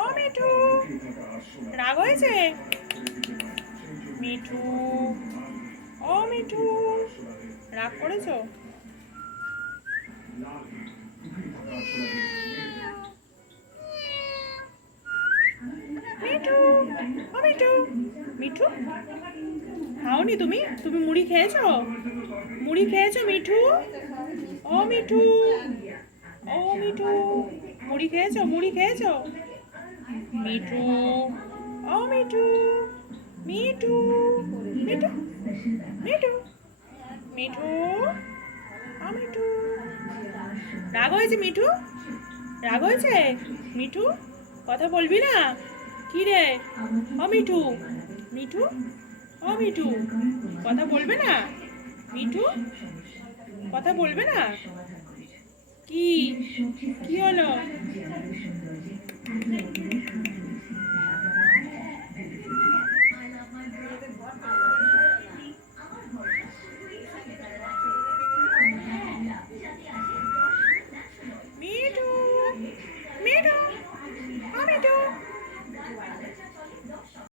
ও মিঠু, রাগ হয়েছে? মিঠু, ও মিঠু, রাগ করেছো? মিঠু, ও মিঠু, মিঠু, খাওনি তুমি? তুমি মুড়ি খেয়েছো? মুড়ি খেয়েছো মিঠু? ও মিঠু, ও মিঠু, মুড়ি খেয়েছো? মুড়ি খেয়েছো? মিঠু, ও মিঠু, মিঠু, মিঠু, মিঠু, মিঠু, ও মিঠু, রাগ হয়েছে মিঠু? রাগ হয়েছে? মিঠু, কথা বলবি না? কি রে? ও মিঠু, মিঠু, ও মিঠু, কথা বলবে না? মিঠু, কথা বলবে না? কি কি হলো?